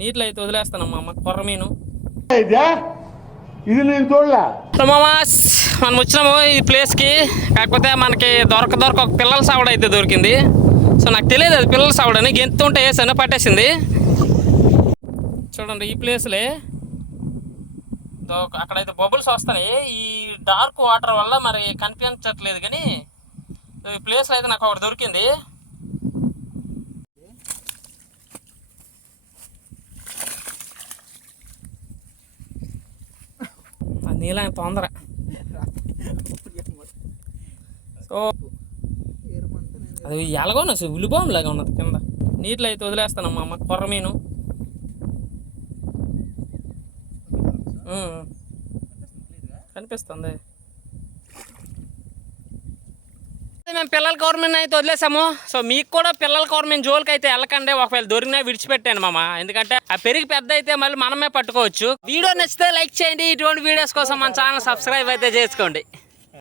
నీటిలో అయితే వదిలేస్తానమ్మా అమ్మ కొర్ర మీను. ఇది నేను చూడలే. మనం వచ్చినాము ఈ ప్లేస్కి. కాకపోతే మనకి దొరక ఒక పిల్లల సావడ అయితే దొరికింది. సో నాకు తెలియదు అది పిల్లల సావడని, గెంతుంటే వేసాను పట్టేసింది. చూడండి ఈ ప్లేస్లే అక్కడైతే బబుల్స్ వస్తున్నాయి. ఈ డార్క్ వాటర్ వల్ల మరి కనిపించట్లేదు, కానీ ఈ ప్లేస్లో అయితే నాకు ఒకటి దొరికింది. నీళ్ళ తొందర. సో అది ఎలాగో ఉలిబాం లాగా ఉన్నది కింద. నీటిలో అయితే వదిలేస్తానమ్మా అమ్మ కొర్ర మీను. కనిపిస్తుంది. మేము పిల్లల గవర్నమెంట్ అయితే వదిలేసాము. సో మీకు కూడా పిల్లల గవర్నమెంట్ జోలికి అయితే వెళ్ళకండి. ఒకవేళ దొరికినా విడిచిపెట్టాను మామ, ఎందుకంటే ఆ పెరిగి పెద్ద అయితే మళ్ళీ మనమే పట్టుకోవచ్చు. వీడియో నచ్చితే లైక్ చేయండి. ఇటువంటి వీడియోస్ కోసం మన ఛానల్ సబ్స్క్రైబ్ అయితే చేసుకోండి.